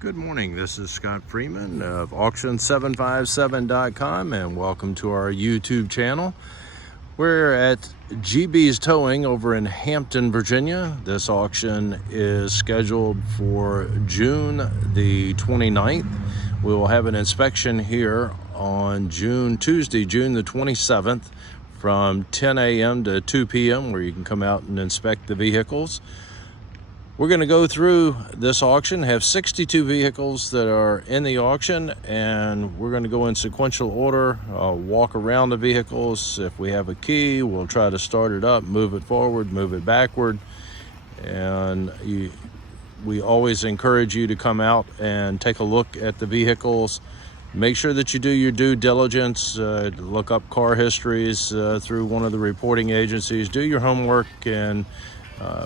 Good morning, this is Scott Freeman of auction757.com and welcome to our YouTube channel. We're at GB's Towing over in Hampton, Virginia. This auction is scheduled for June the 29th. We will have an inspection here on Tuesday, June the 27th from 10 a.m. to 2 p.m. where you can come out and inspect the vehicles. We're going to go through this auction, have 62 vehicles that are in the auction, and we're going to go in sequential order, walk around the vehicles. If we have a key, we'll try to start it up, move it forward, move it backward. And we always encourage you to come out and take a look at the vehicles. Make sure that you do your due diligence, look up car histories through one of the reporting agencies, do your homework, and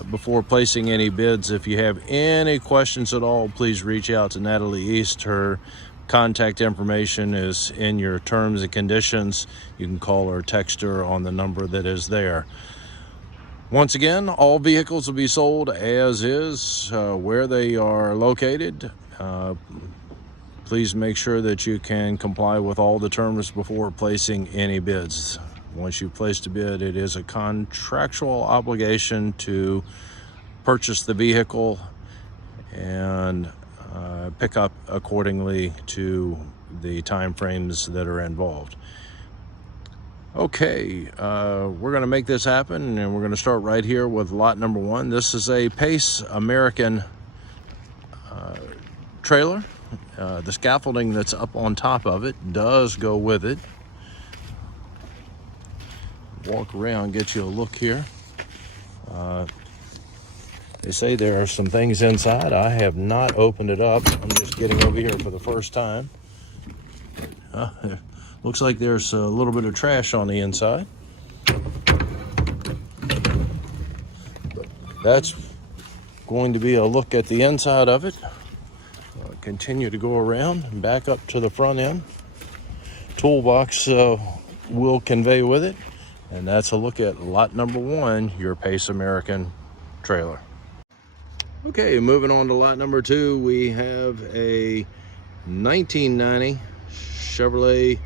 before placing any bids. If you have any questions at all, please reach out to Natalie East. Her contact information is in your terms and conditions. You can call or text her on the number that is there. Once again, all vehicles will be sold as is, where they are located. Please make sure that you can comply with all the terms before placing any bids. Once you've placed a bid, it is a contractual obligation to purchase the vehicle and pick up accordingly to the time frames that are involved. Okay, we're going to make this happen, and we're going to start right here with lot number one. This is a Pace American trailer. The scaffolding that's up on top of it does go with it. Walk around, get you a look here. They say there are some things inside. I have not opened it up. I'm just getting over here for the first time. Looks like there's a little bit of trash on the inside. That's going to be a look at the inside of it. Continue to go around and back up to the front end. Toolbox will convey with it. And that's a look at lot number one, your Pace American trailer. Okay, moving on to lot number two, we have a 1990 Chevrolet.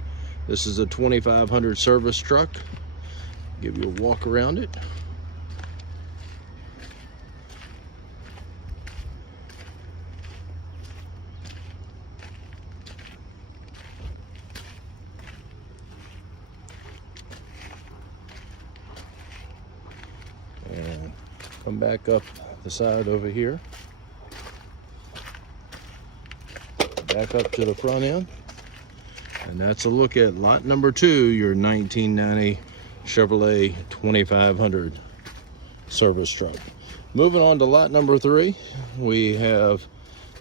This is a 2500 service truck. Give you a walk around it. And come back up the side over here, back up to the front end, and that's a look at lot number two, your 1990 Chevrolet 2500 service truck. Moving on to lot number three, we have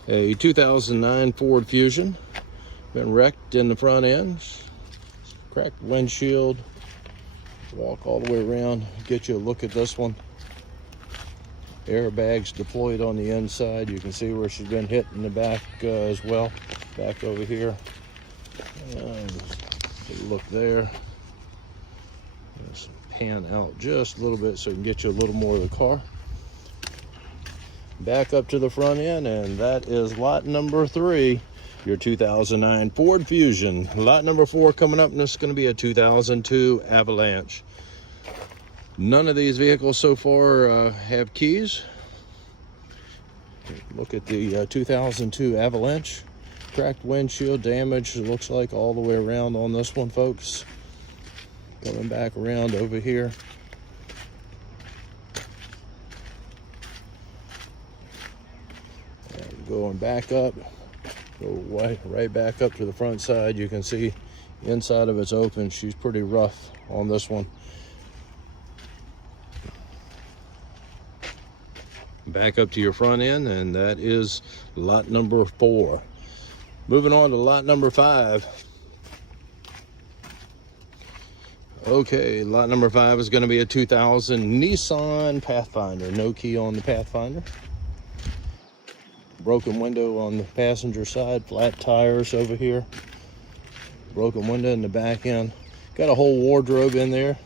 a 2009 Ford Fusion. Been wrecked in the front end, cracked windshield. Walk all the way around, get you a look at this one. Airbags deployed on the inside. You can see where she's been hit in the back as well. Back over here. Take a look there. Just pan out just a little bit so we can get you a little more of the car. Back up to the front end, and that is lot number three, your 2009 Ford Fusion. Lot number four coming up, and this is going to be a 2002 Avalanche. None of these vehicles so far have keys. Look at the 2002 Avalanche. Cracked windshield damage, it looks like, all the way around on this one, folks. Coming back around over here. And going back up. Go right back up to the front side. You can see the inside of it's open. She's pretty rough on this one. Back up to your front end, and that is lot number four. Moving on to lot number five. Okay, lot number five is going to be a 2000 Nissan Pathfinder. No key on the Pathfinder. Broken window on the passenger side, flat tires over here. Broken window in the back end. Got a whole wardrobe in there.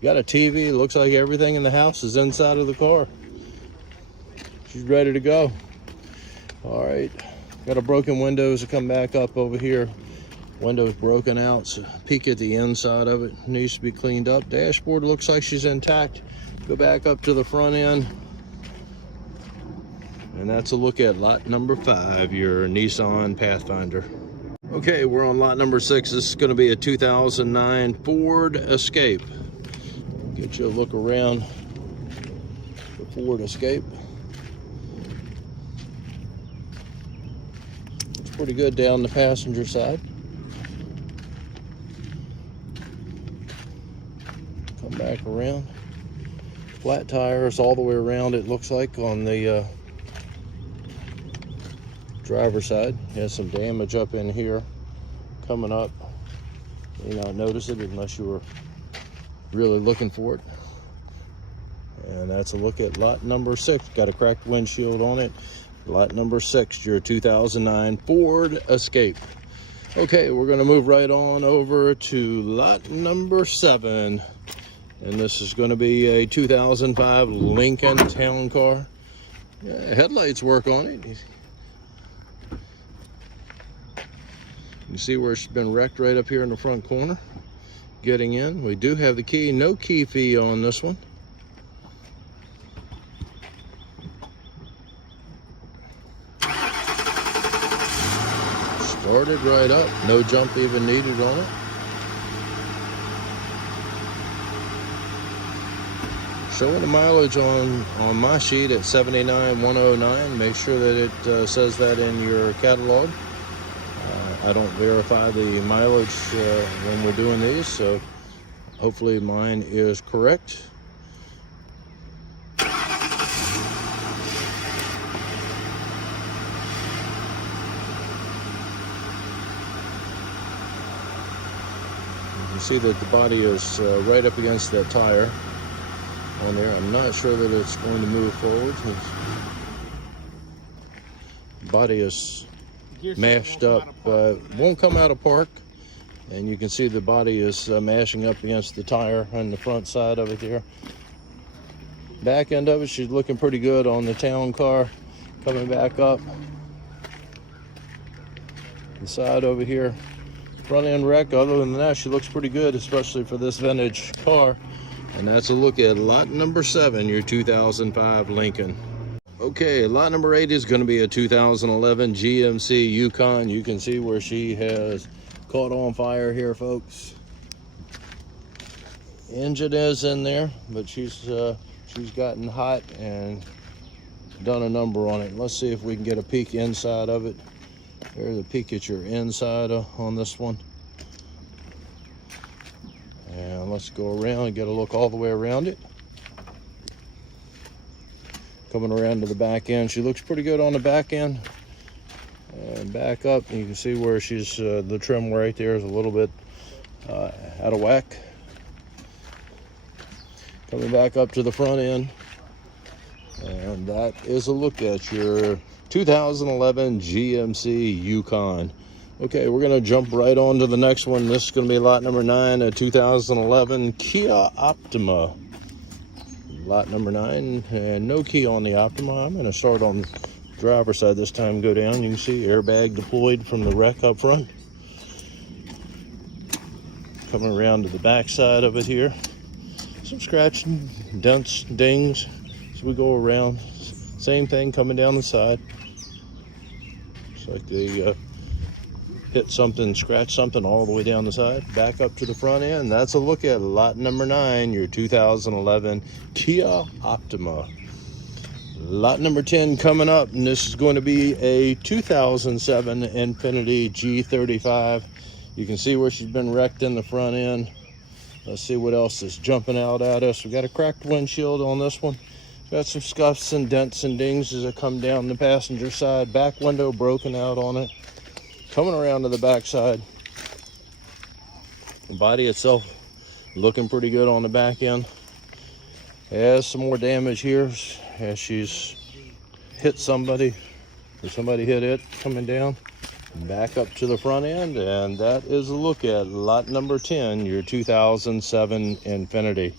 Got a TV. Looks like everything in the house is inside of the car. She's ready to go. All right, got a broken window as I come back up over here. Window's broken out, so peek at the inside of it. Needs to be cleaned up. Dashboard looks like she's intact. Go back up to the front end. And that's a look at lot number 5, your Nissan Pathfinder. Okay, we're on lot number 6. This is going to be a 2009 Ford Escape. Get you a look around the Ford Escape. It's pretty good down the passenger side. Come back around. Flat tires all the way around, it looks like, on the driver's side. Has some damage up in here coming up. You may not notice it unless you were really looking for it. And that's a look at lot number 6. Got a cracked windshield on it. Lot number 6, your 2009 Ford Escape. Okay, we're going to move right on over to lot number 7. And this is going to be a 2005 Lincoln Town Car. Yeah, headlights work on it. You see where it's been wrecked right up here in the front corner. Getting in, we do have the key. No key fee on this one. Started right up. No jump even needed on it. Showing the mileage on my sheet at 79,109. Make sure that it says that in your catalog. I don't verify the mileage when we're doing these, so hopefully mine is correct. You can see that the body is right up against that tire on there. I'm not sure that it's going to move forward. The body is mashed up, won't come out of park, and you can see the body is mashing up against the tire on the front side of it there. Back end of it, she's looking pretty good on the town car. Coming back up the side over here, front end wreck. Other than that, she looks pretty good, especially for this vintage car. And that's a look at lot number 7, your 2005 Lincoln. Okay, lot number 8 is going to be a 2011 GMC Yukon. You can see where she has caught on fire here, folks. Engine is in there, but she's gotten hot and done a number on it. Let's see if we can get a peek inside of it. There's a peek at your inside on this one. And let's go around and get a look all the way around it. Coming around to the back end, she looks pretty good on the back end. And back up, and you can see where she's the trim right there is a little bit out of whack. Coming back up to the front end, and that is a look at your 2011 GMC Yukon. Okay, we're gonna jump right on to the next one. This is gonna be lot number 9, a 2011 Kia Optima. Lot number 9, and no key on the Optima. I'm gonna start on the driver's side this time, go down. You can see airbag deployed from the wreck up front. Coming around to the back side of it here. Some scratching, dents, dings as we go around. Same thing coming down the side. Looks like they hit something, scratched something all the way down the side. Back up to the front end. That's a look at lot number 9, your 2011 Kia Optima. Lot number 10 coming up, and this is going to be a 2007 Infiniti G35. You can see where she's been wrecked in the front end. Let's see what else is jumping out at us. We got a cracked windshield on this one. Got some scuffs and dents and dings as I come down the passenger side. Back window broken out on it. Coming around to the back side. The body itself looking pretty good on the back end. Has some more damage here as she's hit somebody, or somebody hit it coming down. Back up to the front end, and that is a look at lot number 10, your 2007 Infiniti.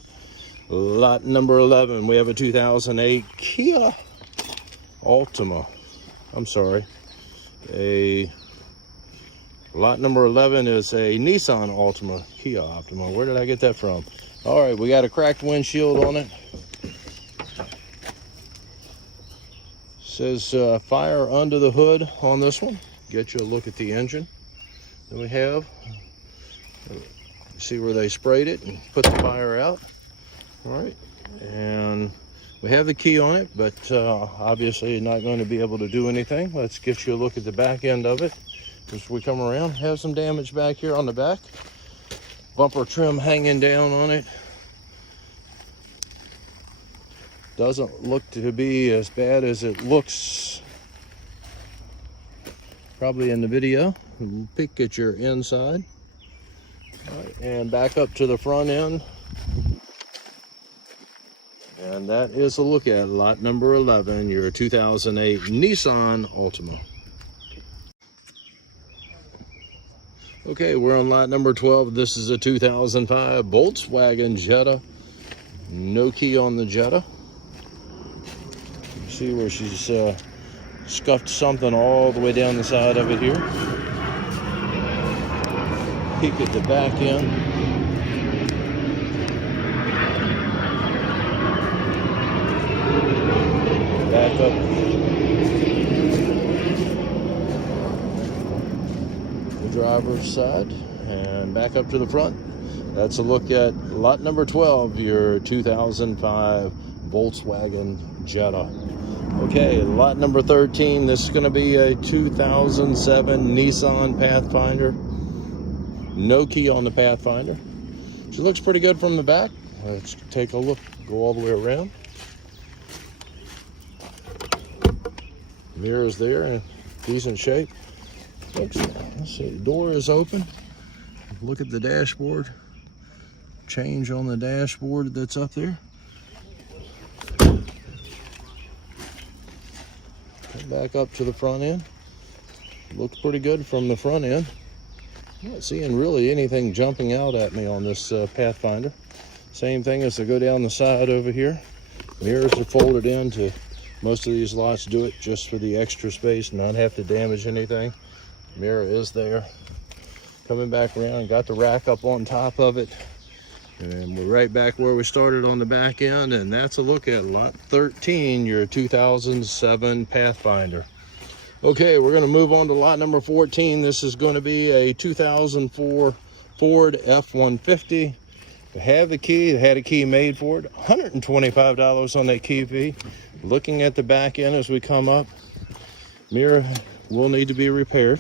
Lot number 11, we have a 2008 Kia Altima. I'm sorry, a lot number 11 is a Nissan Altima, Kia Optima. Where did I get that from? All right, we got a cracked windshield on it. Says fire under the hood on this one. Get you a look at the engine that we have. See where they sprayed it and put the fire out. All right, and we have the key on it, but obviously you're not going to be able to do anything. Let's get you a look at the back end of it as we come around. Have some damage back here on the back. Bumper trim hanging down on it. Doesn't look to be as bad as it looks probably in the video. Peek at your inside. All right, and back up to the front end. And that is a look at lot number 11, your 2008 Nissan Altima. Okay, we're on lot number 12. This is a 2005 Volkswagen Jetta. No key on the Jetta. See where she's scuffed something all the way down the side of it here. Peek at the back end. Back up the driver's side and back up to the front. That's a look at lot number 12, your 2005 Volkswagen Jetta. Okay, lot number 13, this is going to be a 2007 Nissan Pathfinder. No key on the Pathfinder. She looks pretty good from the back. Let's take a look, go all the way around. Mirrors there in decent shape. Let's see, the door is open. Look at the dashboard. Change on the dashboard that's up there. Come back up to the front end. Looks pretty good from the front end. Not seeing really anything jumping out at me on this Pathfinder. Same thing as I go down the side over here. Mirrors are folded into. Most of these lots do it just for the extra space, not have to damage anything. Mirror is there. Coming back around, got the rack up on top of it. And we're right back where we started on the back end, and that's a look at lot 13, your 2007 Pathfinder. Okay, we're gonna move on to lot number 14. This is gonna be a 2004 Ford F-150. They have the key, they had a key made for it. $125 on that key fee. Looking at the back end as we come up, mirror will need to be repaired.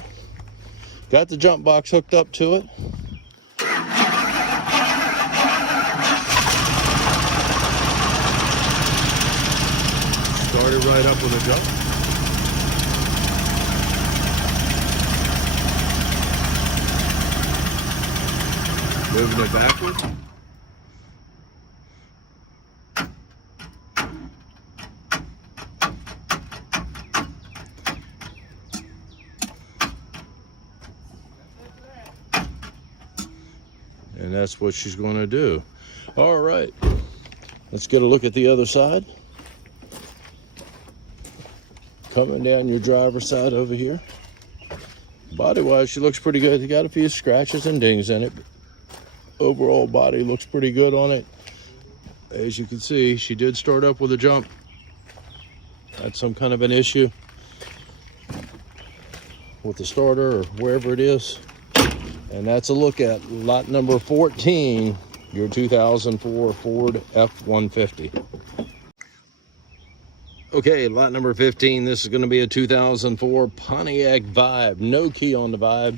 Got the jump box hooked up to it. Started right up with a jump. Moving it backwards. And that's what she's going to do. All right, let's get a look at the other side. Coming down your driver's side over here. Body-wise, she looks pretty good. You got a few scratches and dings in it. Overall body looks pretty good on it. As you can see, she did start up with a jump. Had some kind of an issue with the starter or wherever it is. And that's a look at lot number 14, your 2004 Ford F-150. Okay, lot number 15, this is going to be a 2004 Pontiac Vibe. No key on the Vibe.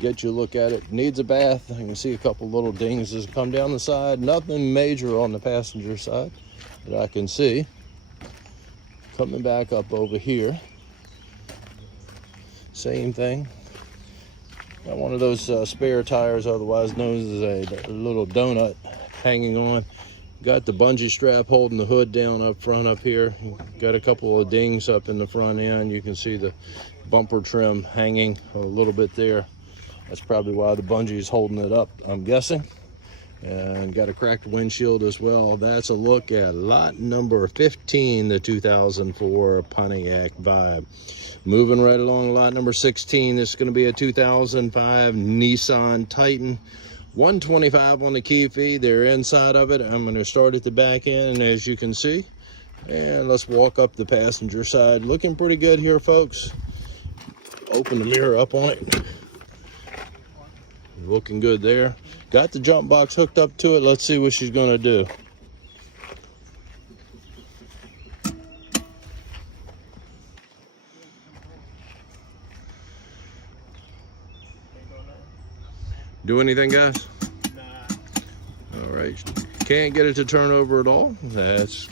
Get you a look at it. Needs a bath. You can see a couple little dings as come down the side. Nothing major on the passenger side that I can see. Coming back up over here. Same thing. Got one of those spare tires, otherwise known as a little donut, hanging on. Got the bungee strap holding the hood down up front up here. Got a couple of dings up in the front end. You can see the bumper trim hanging a little bit there. That's probably why the bungee is holding it up, I'm guessing. and got a cracked windshield as well. That's a look at lot number 15, the 2004 Pontiac Vibe. Moving right along, lot number 16, this is going to be a 2005 Nissan Titan. 125 on the key fee. They're inside of it. I'm going to start at the back end, as you can see, and let's walk up the passenger side. Looking pretty good here, folks. Open the mirror up on it. Looking good there. Got the jump box hooked up to it. Let's see what she's going to do. Do anything, guys? Nah. All right. Can't get it to turn over at all. That's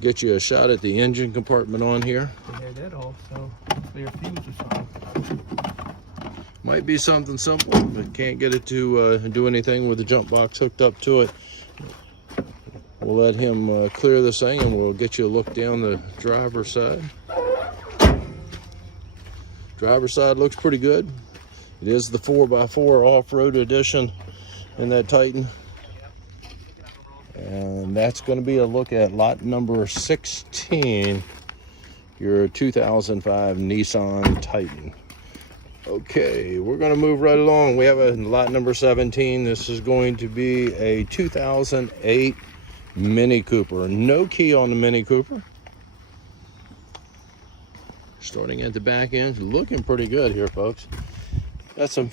get you a shot at the engine compartment on here. Yeah, that also. Clear fuse or something. Might be something simple, but can't get it to do anything with the jump box hooked up to it. We'll let him clear this thing, and we'll get you a look down the driver's side. Driver's side looks pretty good. It is the 4x4 off-road edition in that Titan. And that's going to be a look at lot number 16, your 2005 Nissan Titan. Okay, we're going to move right along. We have a lot number 17. This is going to be a 2008 Mini Cooper. No key on the Mini Cooper. Starting at the back end, looking pretty good here, folks. Got some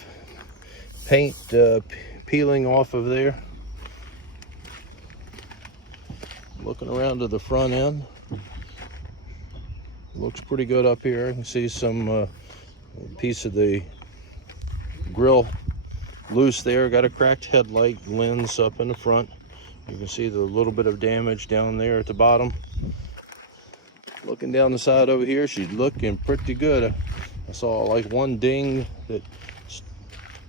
paint peeling off of there. Looking around to the front end. Looks pretty good up here. You can see some piece of the grill loose there. Got a cracked headlight lens up in the front. You can see the little bit of damage down there at the bottom. Looking down the side over here, she's looking pretty good. I saw like one ding that's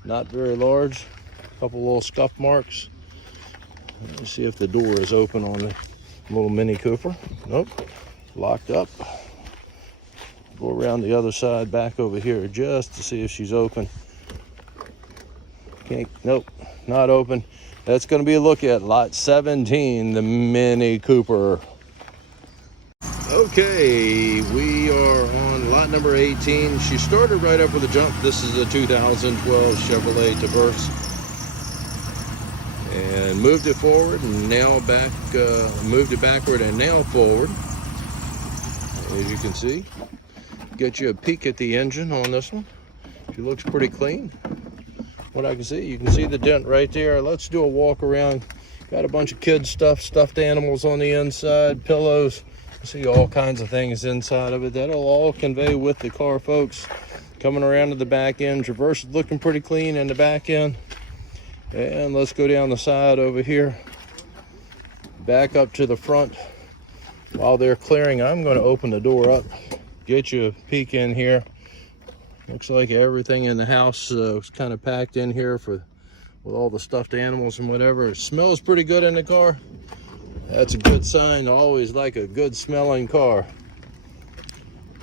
not very large. A couple little scuff marks. Let's see if the door is open on the little Mini Cooper. Nope, locked up. Go around the other side back over here just to see if she's open. Nope, not open. That's going to be a look at lot 17, the Mini Cooper. Okay, we are on lot number 18. She started right up with a jump. This is a 2012 Chevrolet Traverse. And moved it forward and now back, moved it backward and now forward. As you can see. Get you a peek at the engine on this one. She looks pretty clean. What I can see, you can see the dent right there. Let's do a walk around. Got a bunch of kids stuff, stuffed animals on the inside, pillows. See all kinds of things inside of it. That'll all convey with the car, folks. Coming around to the back end. Traverse is looking pretty clean in the back end. And let's go down the side over here. Back up to the front. While they're clearing, I'm going to open the door up. Get you a peek in here. Looks like everything in the house was kind of packed in here with all the stuffed animals and whatever. It smells pretty good in the car. That's a good sign. I always like a good smelling car.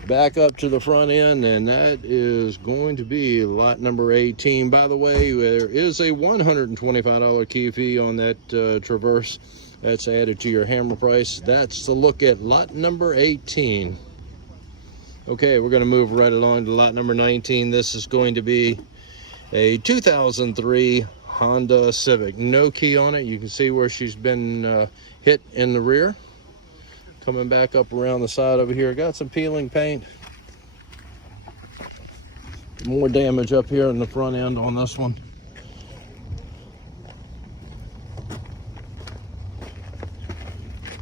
Back up to the front end, and that is going to be lot number 18. By the way, there is a $125 key fee on that Traverse. That's added to your hammer price. That's the look at lot number 18. Okay, we're going to move right along to lot number 19. This is going to be a 2003 Honda Civic. No key on it. You can see where she's been hit in the rear. Coming back up around the side over here. Got some peeling paint. More damage up here in the front end on this one.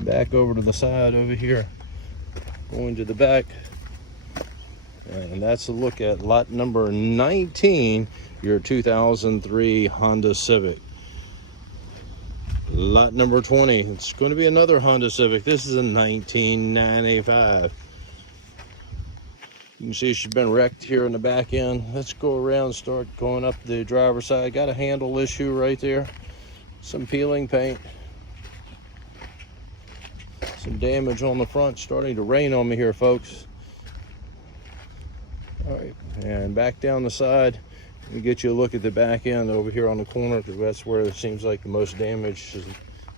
Back over to the side over here. Going to the back. And that's a look at lot number 19, your 2003 Honda Civic. Lot number 20, it's going to be another Honda Civic. This is a 1995. You can see she's been wrecked here in the back end. Let's go around and start going up the driver's side. Got a handle issue right there. Some peeling paint. Some damage on the front. Starting to rain on me here, folks. All right, and back down the side. Let me get you a look at the back end over here on the corner, because that's where it seems like the most damage is.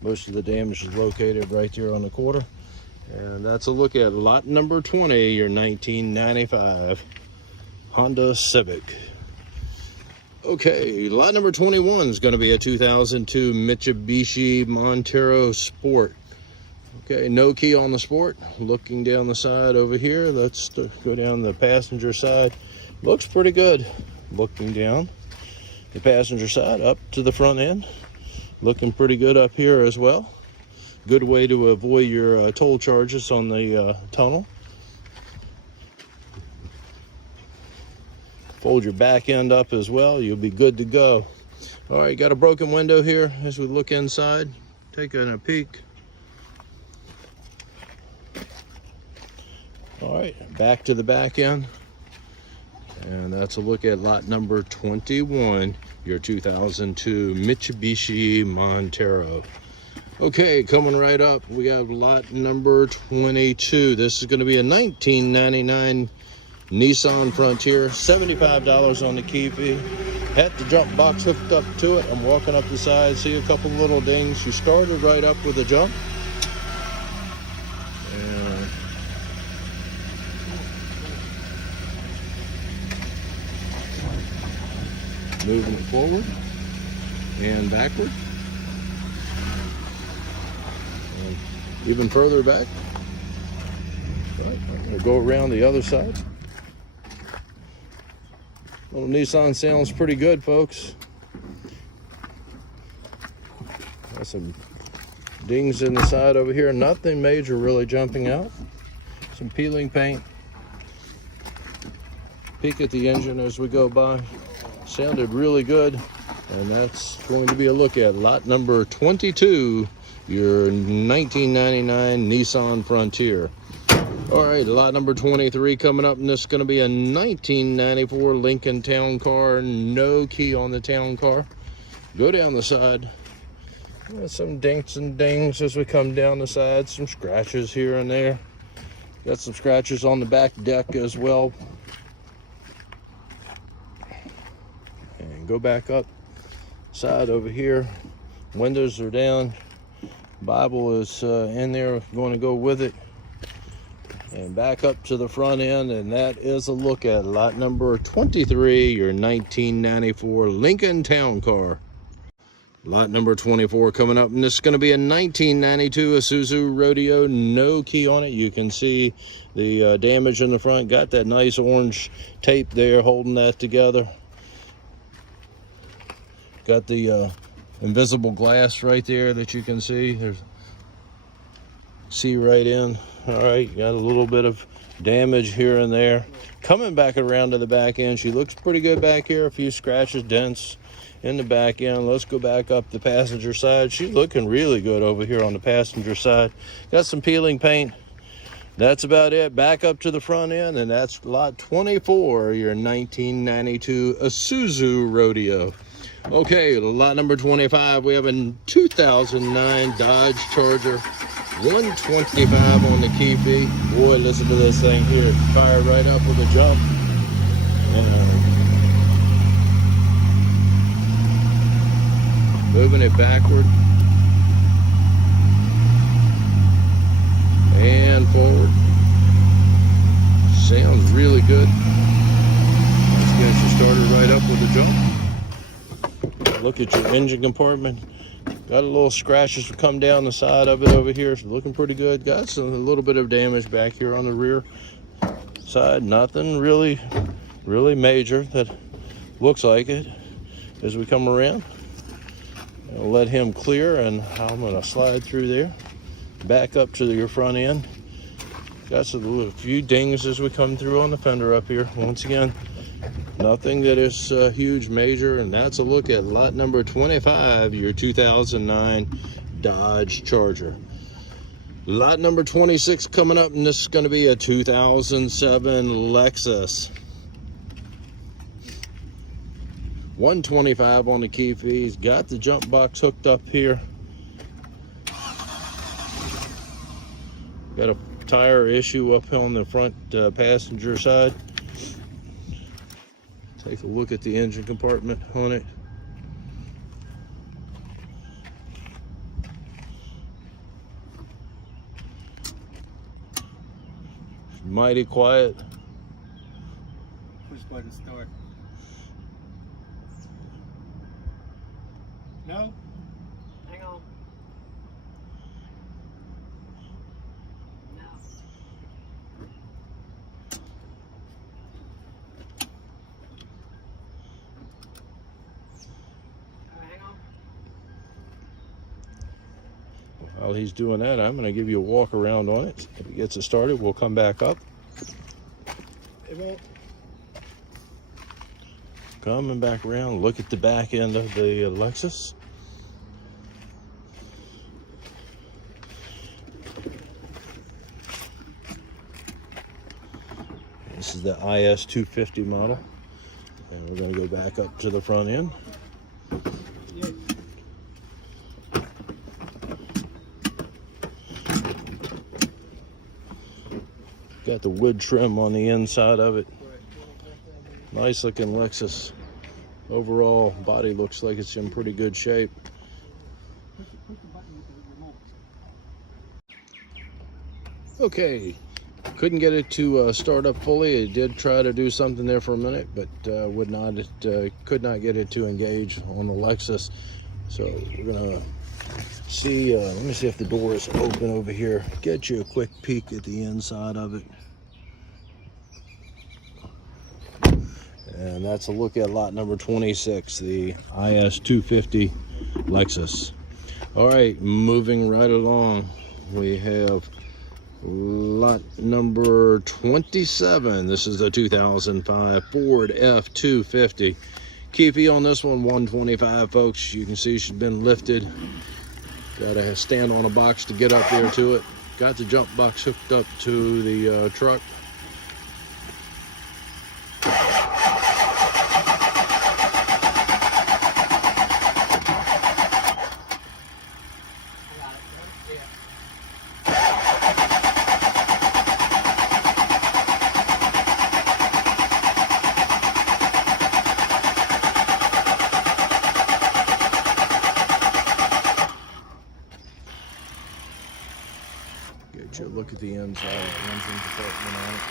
Most of the damage is located right there on the quarter. And that's a look at lot number 20, your 1995 Honda Civic. Okay, lot number 21 is going to be a 2002 Mitsubishi Montero Sport. Okay, no key on the Sport. Looking down the side over here, let's go down the passenger side. Looks pretty good. Looking down the passenger side up to the front end. Looking pretty good up here as well. Good way to avoid your toll charges on the tunnel. Fold your back end up as well, you'll be good to go. All right, got a broken window here as we look inside. Taking a peek. All right, back to the back end. And that's a look at lot number 21, your 2002 Mitsubishi Montero. Okay, coming right up, we have lot number 22. This is going to be a 1999 Nissan Frontier, $75 on the key fee. Had the jump box hooked up to it. I'm walking up the side, see a couple little dings. You started right up with a jump. And moving it forward and backward. And even further back. Right, I'm going to go around the other side. Little Nissan sounds pretty good, folks. Got some dings in the side over here. Nothing major really jumping out. Some peeling paint. Peek at the engine as we go by. Sounded really good. And that's going to be a look at lot number 22, your 1999 Nissan Frontier. All right, lot number 23 coming up, and this is going to be a 1994 Lincoln Town Car. No key on the Town Car. Go down the side. Some dinks and dings as we come down the side. Some scratches here and there. Got some scratches on the back deck as well. And go back up side over here. Windows are down. Bible is in there, going to go with it. And back up to the front end, and that is a look at lot number 23, your 1994 Lincoln Town Car. Lot number 24 coming up, and this is going to be a 1992 Isuzu Rodeo. No key on it. You can see the damage in the front. Got that nice orange tape there holding that together. Got the invisible glass right there that you can see. There's see right in. All right, got a little bit of damage here and there. Coming back around to the back end, she looks pretty good back here. A few scratches, dents in the back end. Let's go back up the passenger side. She's looking really good over here on the passenger side. Got some peeling paint. That's about it. Back up to the front end, and that's lot 24, your 1992 Isuzu Rodeo. Okay, lot number 25, we have a 2009 Dodge Charger. 125 on the key fee. Boy, listen to this thing here. Fire right up with a jump. Moving it backward and forward. Sounds really good. Let's get you started right up with a jump. Look at your engine compartment. Got a little scratches come down the side of it over here. It's looking pretty good. Got a little bit of damage back here on the rear side. Nothing really major that looks like it. As we come around, I'll let him clear, and I'm going to slide through there. Back up to your front end. Got a few dings as we come through on the fender up here. Once again, nothing that is huge, major, and that's a look at lot number 25, your 2009 Dodge Charger. Lot number 26 coming up, and this is going to be a 2007 Lexus. 125 on the key fees. Got the jump box hooked up here. Got a tire issue up on the front passenger side. Take a look at the engine compartment on it. Mighty quiet. Push button start. No? Hang on. No. Hang on. While he's doing that, I'm going to give you a walk around on it. If he gets it started, we'll come back up. It won't. Coming back around, look at the back end of the Lexus. This is the IS 250 model. And we're going to go back up to the front end. Yeah. Got the wood trim on the inside of it. Nice looking Lexus. Overall, body looks like it's in pretty good shape. Okay, couldn't get it to start up fully. It did try to do something there for a minute, but could not get it to engage on the Lexus. So we're gonna see, let me see if the door is open over here. Get you a quick peek at the inside of it. And that's a look at lot number 26, the IS 250 Lexus. All right, moving right along, we have lot number 27. This is the 2005 Ford F-250. Key fee on this one, $125, folks. You can see she's been lifted. Gotta stand on a box to get up there to it. Got the jump box hooked up to the truck. Get you a look at the inside of the engine compartment on it.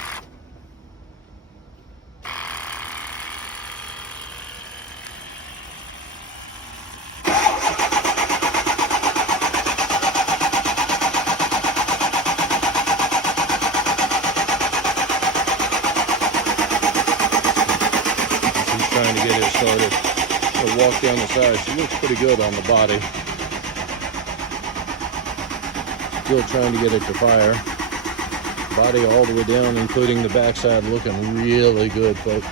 She's trying to get it started. I'll walk down the side. She looks pretty good on the body. Still trying to get it to fire. Body all the way down, including the backside, looking really good, folks.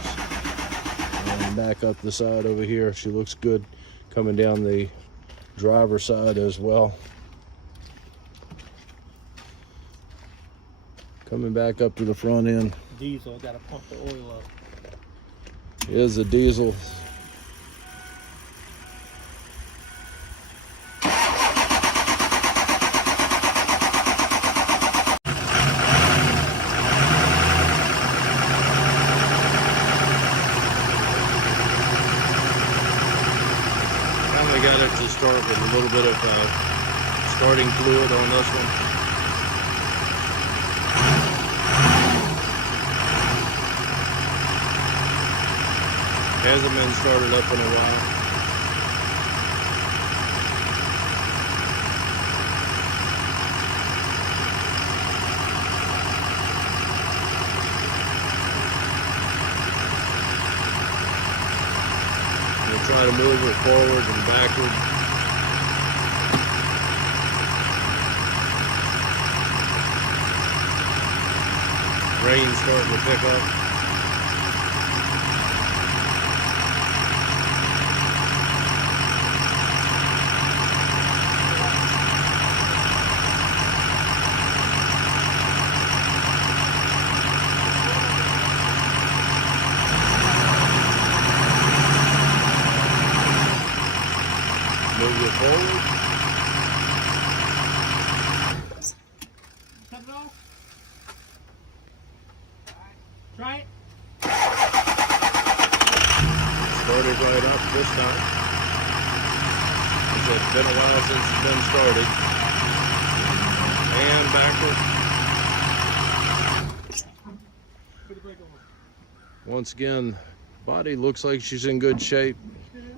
And back up the side over here, she looks good coming down the driver's side as well. Coming back up to the front end. Diesel, gotta pump the oil up. Here's the diesel. I got it to start with a little bit of starting fluid on this one. Hasn't been started up in a while. Try to move it forward and backward. Rain's starting to pick up. Move it forward. Cut it off. Try it. Started right up this time. It's been a while since it's been started. And backward. Once again, body looks like she's in good shape.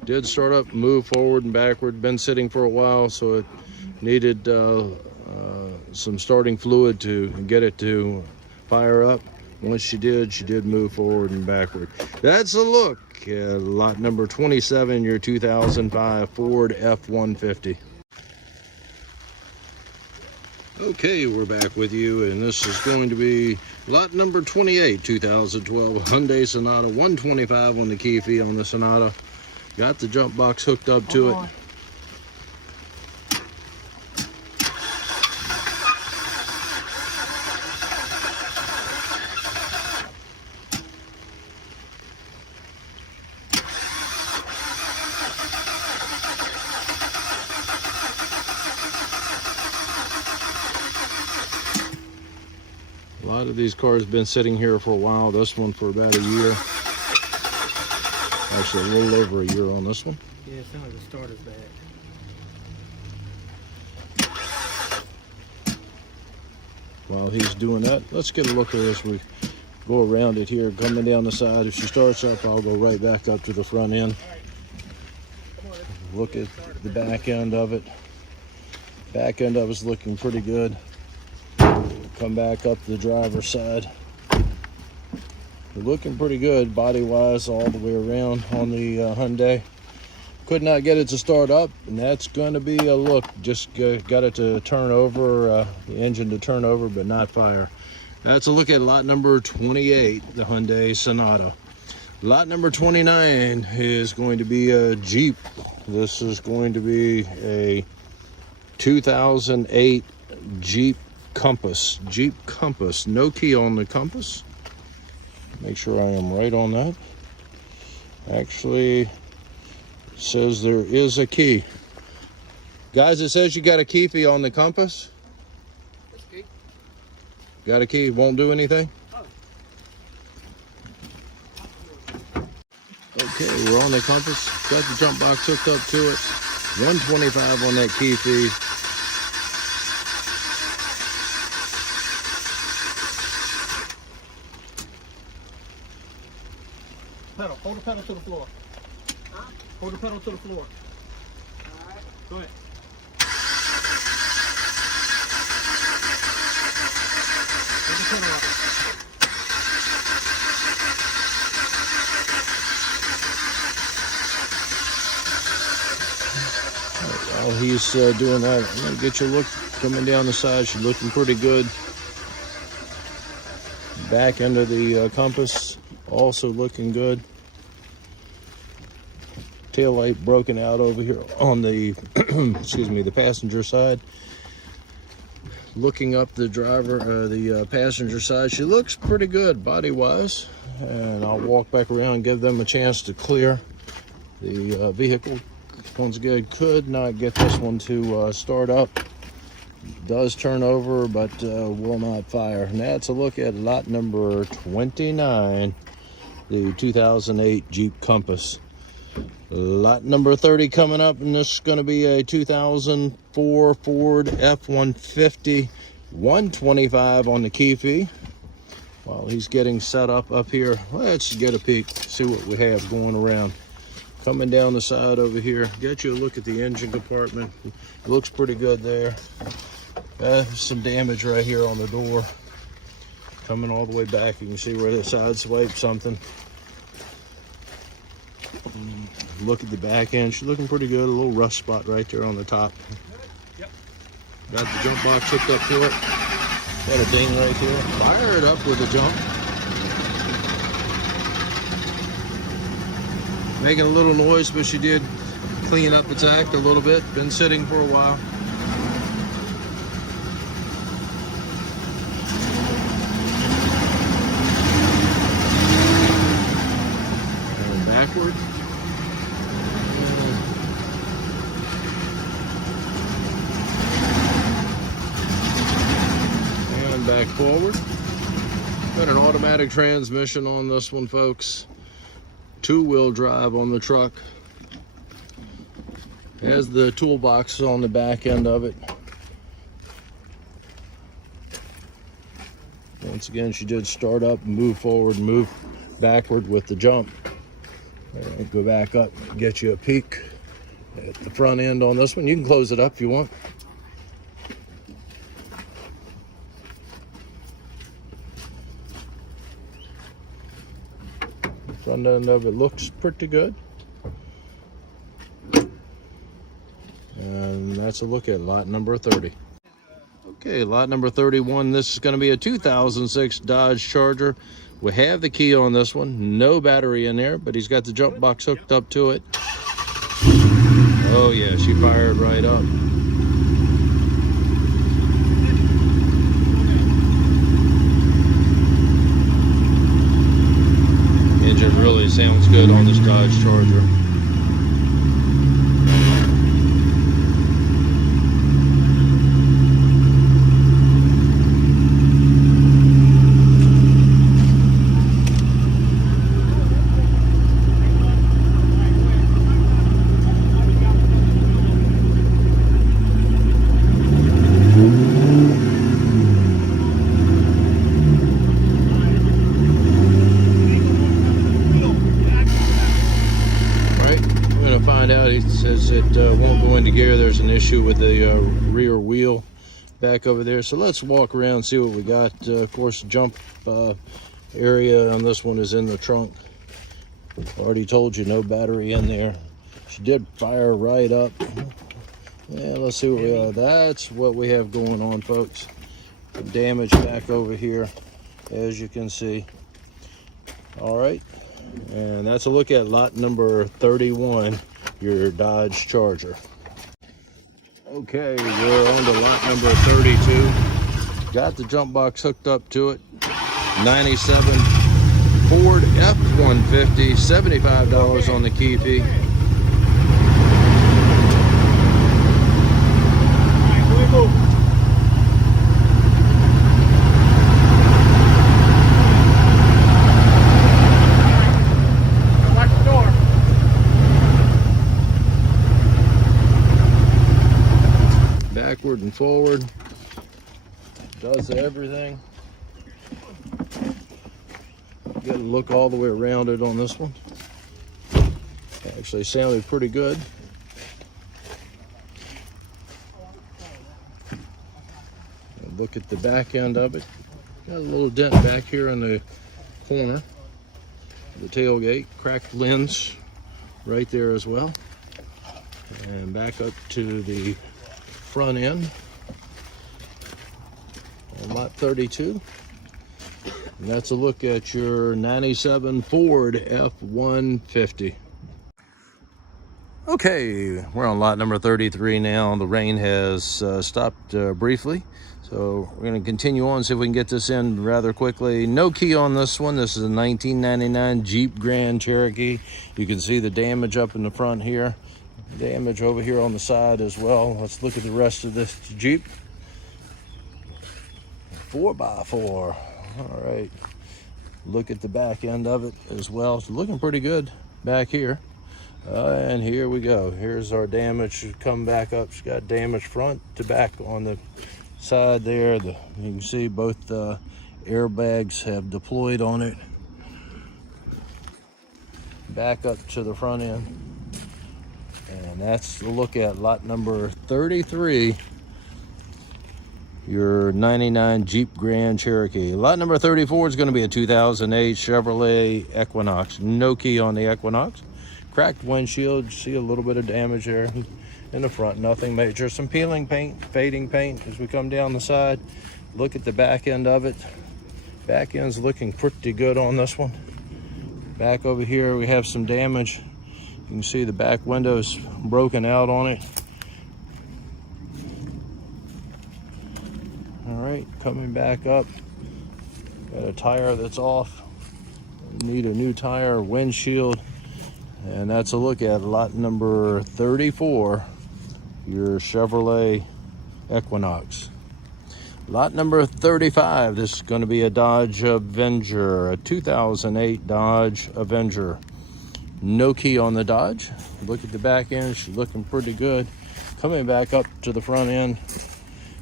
Did start up, move forward and backward. Been sitting for a while, so it needed some starting fluid to get it to fire up. Once she did move forward and backward. That's a look at lot number 27, your 2005 Ford F-150. Okay, we're back with you, and this is going to be lot number 28, 2012 Hyundai Sonata, 125 on the key fee on the Sonata. Got the jump box hooked up to it. A lot of these cars have been sitting here for a while. This one for about a year. Actually, a little over a year on this one. Yeah, it sounds like the starter's bad. While he's doing that, let's get a look at this. We go around it here, coming down the side. If she starts up, I'll go right back up to the front end. Look at the back end of it. Back end of it's looking pretty good. Come back up the driver's side. They're looking pretty good body-wise all the way around on the Hyundai. Could not get it to start up, and that's going to be a look. Just got it to turn over, the engine to turn over, but not fire. That's a look at lot number 28, the Hyundai Sonata. Lot number 29 is going to be a Jeep. This is going to be a 2008 Jeep Compass. Jeep Compass. No key on the Compass. Make sure I am right on that. Actually, it says there is a key. Guys, it says you got a key fee on the Compass. Key? Got a key, won't do anything? Oh. Okay, we're on the Compass. Got the jump box hooked up to it. 125 on that key fee. Pedal. Hold the pedal to the floor. Huh? Hold the pedal to the floor. All right. Go ahead. Hold the pedal up. While he's doing that, I'm going to get you a look coming down the side. She's looking pretty good. Back end of the Compass also looking good. Tail light broken out over here on the excuse me, the passenger side. Looking up the the passenger side, she looks pretty good body wise, and I'll walk back around and give them a chance to clear the vehicle. Once again, could not get this one to start up. Does turn over, but will not fire. And that's a look at lot number 29, the 2008 Jeep Compass. Lot number 30 coming up, and this is going to be a 2004 Ford F-150, 125 on the key fee. While he's getting set up here, let's get a peek, see what we have going around. Coming down the side over here, get you a look at the engine compartment. It looks pretty good there. Some damage right here on the door. Coming all the way back, you can see where the side swiped something. Look at the back end, she's looking pretty good. A little rust spot right there on the top. Yep. Got the jump box hooked up to it. Got a ding right here. Fire it up with a jump. Making a little noise, but she did clean up its act a little bit. Been sitting for a while. And backward. And back forward. Got an automatic transmission on this one, folks. two-wheel drive on the truck. There's the toolbox on the back end of it. Once again, she did start up, move forward, move backward with the jump. And go back up, get you a peek at the front end on this one. You can close it up if you want. The front end of it looks pretty good. And that's a look at lot number 30. Okay, lot number 31. This is going to be a 2006 Dodge Charger. We have the key on this one. No battery in there, but he's got the jump box hooked up to it. Oh yeah, she fired right up. Engine really sounds good on this Dodge Charger. Find out, he says it won't go into gear. There's an issue with the rear wheel back over there. So let's walk around and see what we got. Of course, jump area on this one is in the trunk. Already told you, no battery in there. She did fire right up. Yeah, let's see what we have. That's what we have going on, folks. The damage back over here, as you can see. All right, and that's a look at lot number 31, your Dodge Charger. Okay, we're on to lot number 32. Got the jump box hooked up to it. 97 Ford F-150, $75 on the key fee. Backward and forward, does everything. Get a look all the way around it on this one. Actually sounded pretty good. And look at the back end of it. Got a little dent back here in the corner of the tailgate. Cracked lens right there as well. And back up to the front end on lot 32. And that's a look at your 97 Ford F-150. Okay, we're on lot number 33 now. The rain has stopped briefly, so we're going to continue on, see if we can get this in rather quickly. No key on this one. This is a 1999 Jeep Grand Cherokee. You can see the damage up in the front here. Damage over here on the side as well. Let's look at the rest of this Jeep. 4x4. All right, look at the back end of it as well. It's looking pretty good back here. And here we go. Here's our damage. Come back up. It's got damage front to back on the side there. You can see both airbags have deployed on it. Back up to the front end. And that's a look at lot number 33, your 99 Jeep Grand Cherokee. Lot number 34 is going to be a 2008 Chevrolet Equinox. No key on the Equinox. Cracked windshield. See a little bit of damage there in the front. Nothing major. Some peeling paint, fading paint as we come down the side. Look at the back end of it. Back end's looking pretty good on this one. Back over here we have some damage. You can see the back window's broken out on it. All right, coming back up. Got a tire that's off. Need a new tire, windshield. And that's a look at lot number 34, your Chevrolet Equinox. Lot number 35, this is going to be a Dodge Avenger, a 2008 Dodge Avenger. No key on the Dodge. Look at the back end, she's looking pretty good. Coming back up to the front end,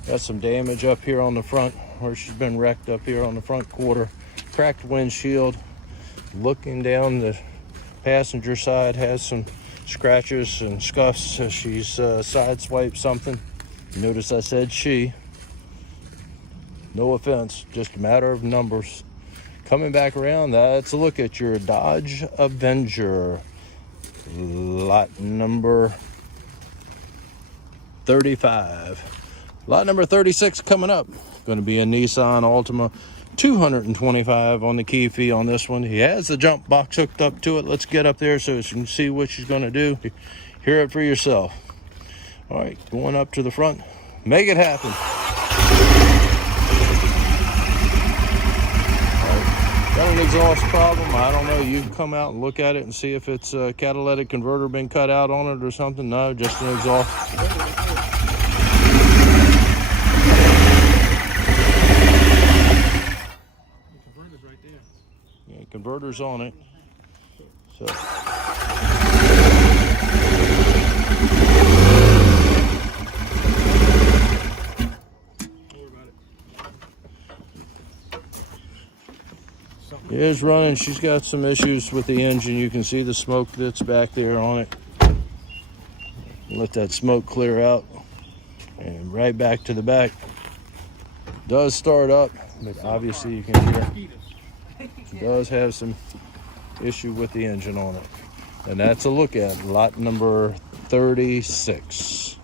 got some damage up here on the front where she's been wrecked up here on the front quarter. Cracked windshield. Looking down the passenger side, has some scratches and scuffs as she's sideswiped something. Notice I said she. No offense, just a matter of numbers. Coming back around, that's a look at your Dodge Avenger. Lot number 35. Lot number 36 coming up. Going to be a Nissan Altima. $225 on the key fee on this one. He has the jump box hooked up to it. Let's get up there so you can see what she's going to do. Hear it for yourself. All right, going up to the front. Make it happen. Got an exhaust problem. I don't know. You can come out and look at it and see if it's a catalytic converter been cut out on it or something. No, just an exhaust. Yeah, converter's on it. So. It is running. She's got some issues with the engine. You can see the smoke that's back there on it. Let that smoke clear out. And right back to the back. Does start up, but obviously you can hear it does have some issue with the engine on it. And that's a look at lot number 36.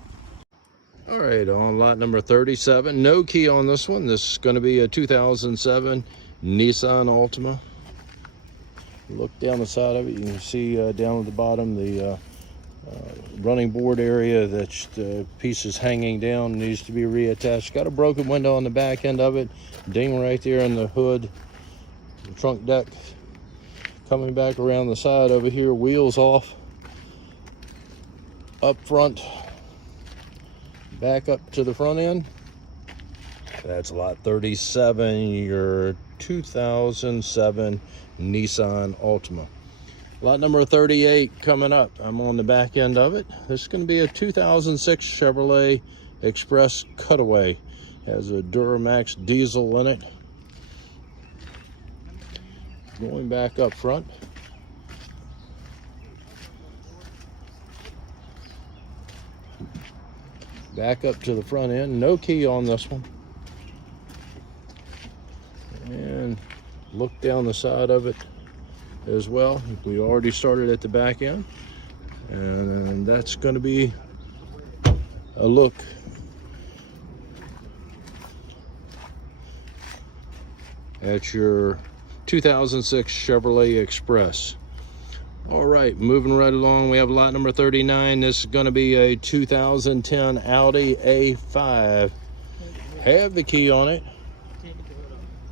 All right, on lot number 37, no key on this one. This is going to be a 2007 Nissan Altima. Look down the side of it, you can see down at the bottom the running board area, that the piece is hanging down, needs to be reattached. Got a broken window on the back end of it, ding right there in the hood, the trunk deck. Coming back around the side over here, wheels off, up front, back up to the front end. That's lot 37, your 2007 Nissan Altima. Lot number 38 coming up. I'm on the back end of it. This is going to be a 2006 Chevrolet Express Cutaway. Has a Duramax diesel in it. Going back up front. Back up to the front end. No key on this one. And look down the side of it as well. We already started at the back end, and that's going to be a look at your 2006 Chevrolet Express. All right, moving right along, we have lot number 39. This is going to be a 2010 Audi A5. Have the key on it.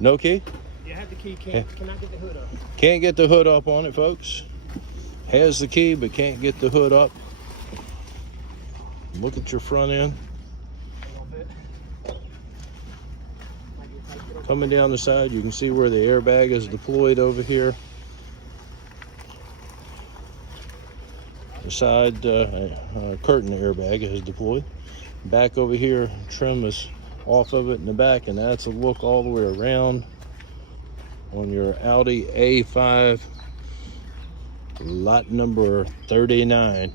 No key? Yeah, have the key. Cannot get the hood up. Can't get the hood up on it, folks. Has the key, but can't get the hood up. Look at your front end. Coming down the side, you can see where the airbag is deployed over here. The side curtain airbag is deployed. Back over here, trim is off of it in the back, and that's a look all the way around on your Audi A5, lot number 39.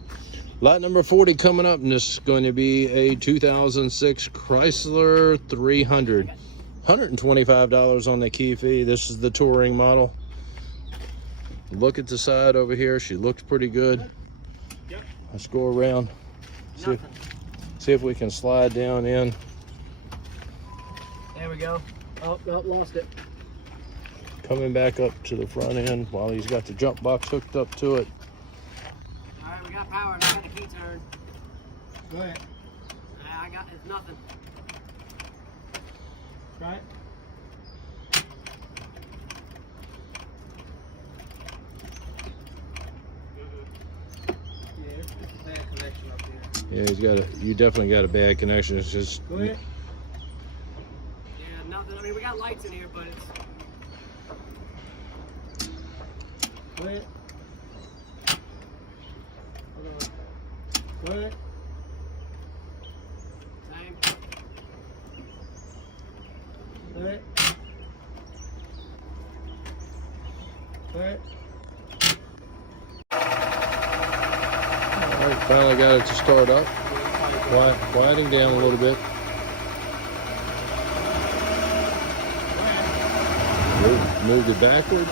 Lot number 40 coming up, and this is going to be a 2006 Chrysler 300. $125 on the key fee. This is the touring model. Look at the side over here. She looks pretty good. Yep. Let's go around. See if we can slide down in. There we go. Oh, lost it. Coming back up to the front end while he's got the jump box hooked up to it. All right, we got power and I got the key turned. Go ahead. I got, it's nothing. Try it. Yeah, it's a bad connection up there. Yeah, he's got a. You definitely got a bad connection. It's just. Go ahead. Yeah, nothing. I mean, we got lights in here, but it's. Go ahead. Go ahead. Time. Go ahead. Go ahead. All right, finally got it to start up. Quieting down a little bit. Moved it backward.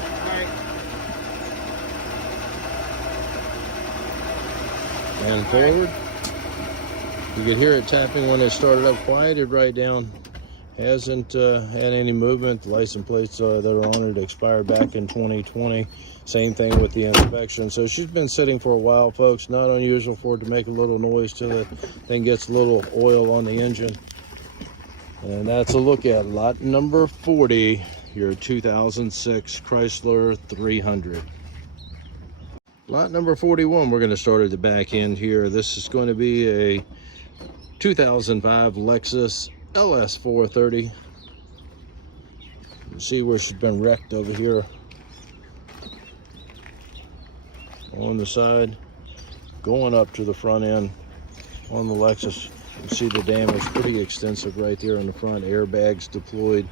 And forward. You could hear it tapping when it started up. Quieted right down. Hasn't had any movement. The license plates that are on it expired back in 2020. Same thing with the inspection. So she's been sitting for a while, folks. Not unusual for it to make a little noise till it then gets a little oil on the engine. And that's a look at lot number 40, your 2006 Chrysler 300. Lot number 41, we're going to start at the back end here. This is going to be a 2005 Lexus LS 430. You see where she's been wrecked over here on the side, going up to the front end on the Lexus. You see the damage, pretty extensive right there in the front. Airbags deployed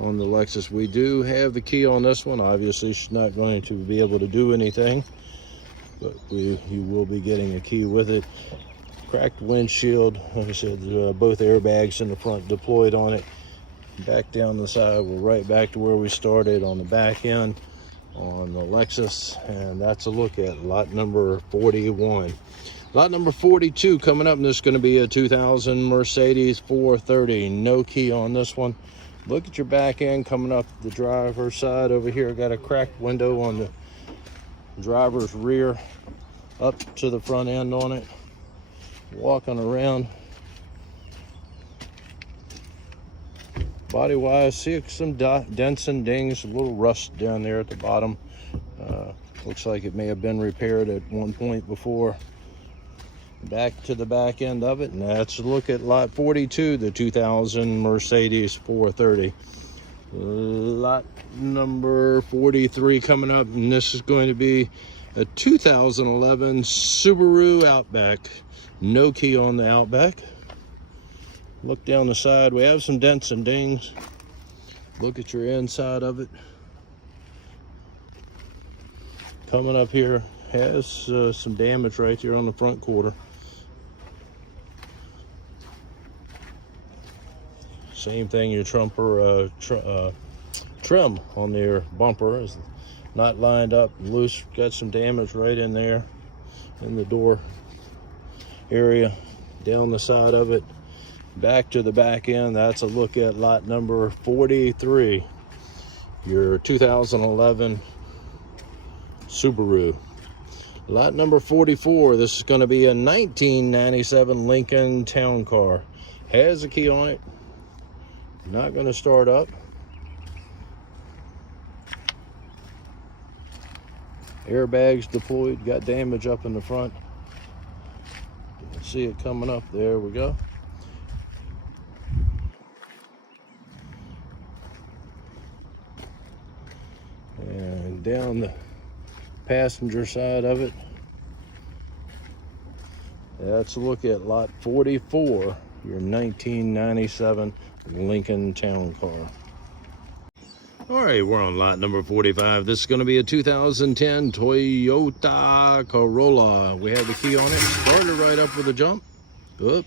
on the Lexus. We do have the key on this one. Obviously, she's not going to be able to do anything, but you will be getting a key with it. Cracked windshield, like I said, both airbags in the front deployed on it. Back down the side, we're right back to where we started on the back end on the Lexus, and that's a look at lot number 41. Lot number 42 coming up, and this is going to be a 2000 Mercedes 430. No key on this one. Look at your back end coming up the driver's side over here. Got a cracked window on the driver's rear up to the front end on it. Walking around. Body wise, see some dents and dings, a little rust down there at the bottom. Looks like it may have been repaired at one point before. Back to the back end of it, and that's a look at lot 42, the 2000 Mercedes 430. Lot number 43 coming up, and this is going to be a 2011 Subaru Outback. No key on the Outback. Look down the side. We have some dents and dings. Look at your inside of it. Coming up here, has some damage right here on the front quarter. Same thing, your trim on their bumper is not lined up, loose. Got some damage right in there in the door area, down the side of it. Back to the back end, that's a look at lot number 43, your 2011 Subaru. Lot number 44, this is going to be a 1997 Lincoln Town Car. Has a key on it. Not going to start up. Airbags deployed, got damage up in the front. You can see it coming up. There we go. And down the passenger side of it, that's a look at lot 44, your 1997 Lincoln Town Car. All right, we're on lot number 45. This is going to be a 2010 Toyota Corolla. We have the key on it. Started right up with a jump. Oop.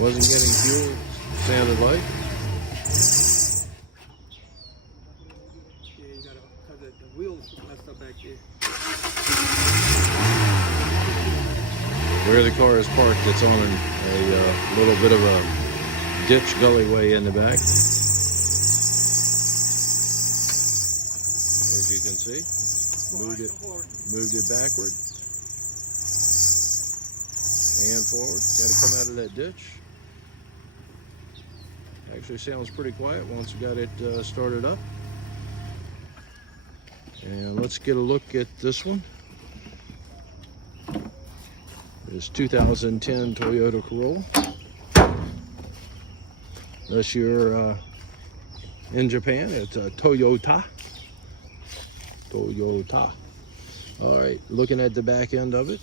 Wasn't getting fuel, sounded like. Yeah, you gotta, cause the wheels messed up back there. Where the car is parked, it's on a little bit of a ditch gullyway in the back. As you can see, moved it backward and forward. Got to come out of that ditch. Actually sounds pretty quiet once you got it started up. And let's get a look at this one. This 2010 Toyota Corolla. Unless you're in Japan, it's a Toyota. Toyota. All right, looking at the back end of it.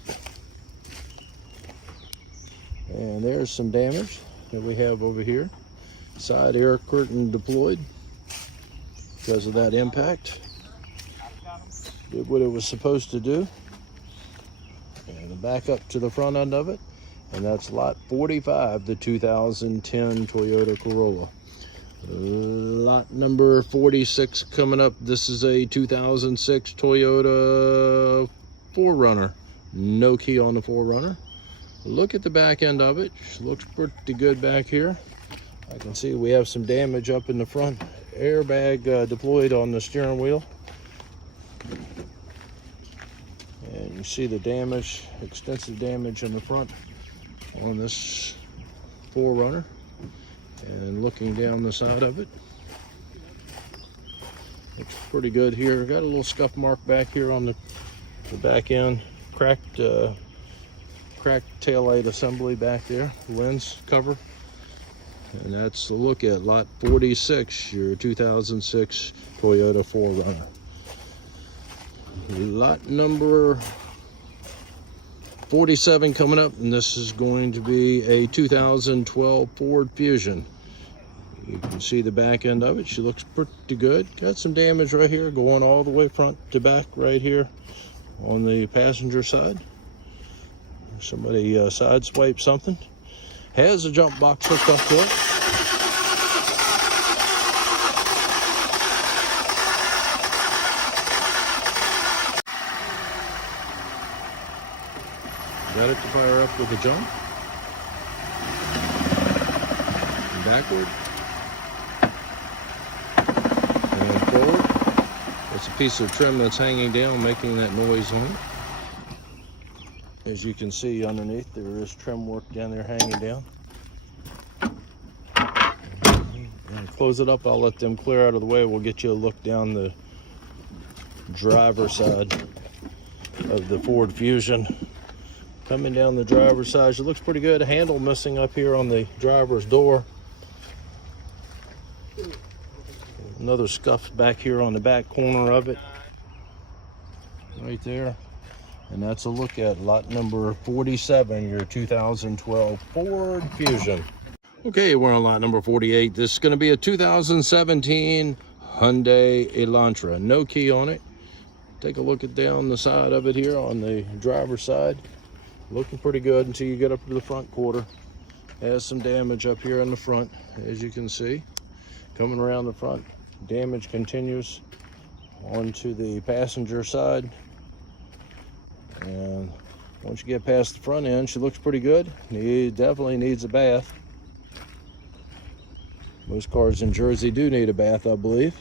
And there's some damage that we have over here. Side air curtain deployed because of that impact. Did what it was supposed to do. And back up to the front end of it. And that's lot 45, the 2010 Toyota Corolla. Lot number 46 coming up. This is a 2006 Toyota 4Runner. No key on the 4Runner. Look at the back end of it. Looks pretty good back here. I can see we have some damage up in the front. Airbag deployed on the steering wheel. And you see the damage, extensive damage in the front on this 4Runner. And looking down the side of it, looks pretty good here. Got a little scuff mark back here on the back end. Cracked taillight assembly back there, lens cover. And that's a look at lot 46, your 2006 Toyota 4Runner. Lot number 47 coming up, and this is going to be a 2012 Ford Fusion. You can see the back end of it. She looks pretty good. Got some damage right here going all the way front to back right here on the passenger side. Somebody sideswiped something. Has a jump box hooked up to it. Got it to fire up with a jump. And backward. And forward. It's a piece of trim that's hanging down, making that noise on it. As you can see underneath, there is trim work down there hanging down. And close it up, I'll let them clear out of the way. We'll get you a look down the driver's side of the Ford Fusion. Coming down the driver's side, it looks pretty good. A handle missing up here on the driver's door. Another scuff back here on the back corner of it. Right there. And that's a look at lot number 47, your 2012 Ford Fusion. Okay, we're on lot number 48. This is going to be a 2017 Hyundai Elantra. No key on it. Take a look at down the side of it here on the driver's side. Looking pretty good until you get up to the front quarter. Has some damage up here in the front, as you can see. Coming around the front, damage continues onto the passenger side. And once you get past the front end, she looks pretty good. Definitely needs a bath. Most cars in Jersey do need a bath, I believe.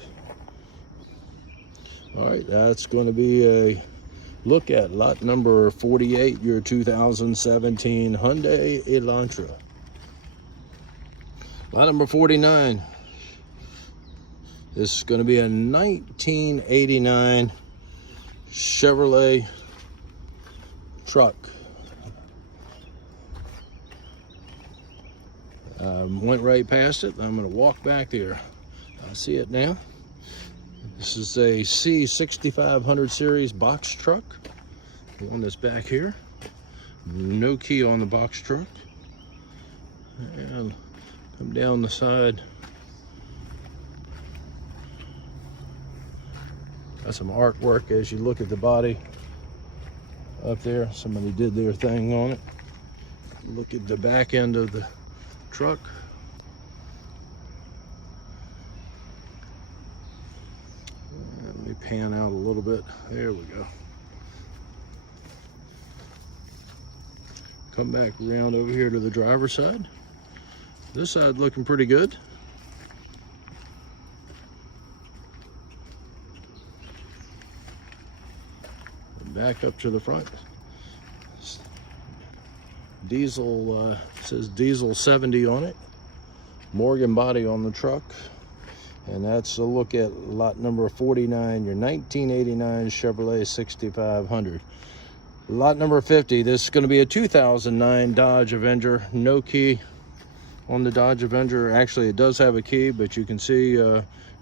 All right, that's going to be a look at lot number 48, your 2017 Hyundai Elantra. Lot number 49. This is going to be a 1989 Chevrolet truck. Went right past it. I'm going to walk back there. I see it now. This is a C6500 series box truck. The one that's back here. No key on the box truck. And come down the side. Got some artwork as you look at the body up there. Somebody did their thing on it. Look at the back end of the truck. Let me pan out a little bit. There we go. Come back around over here to the driver's side. This side looking pretty good. Back up to the front. Diesel, says diesel 70 on it. Morgan body on the truck. And that's a look at lot number 49, your 1989 Chevrolet 6500. Lot number 50, this is going to be a 2009 Dodge Avenger. No key on the Dodge Avenger. Actually, it does have a key, but you can see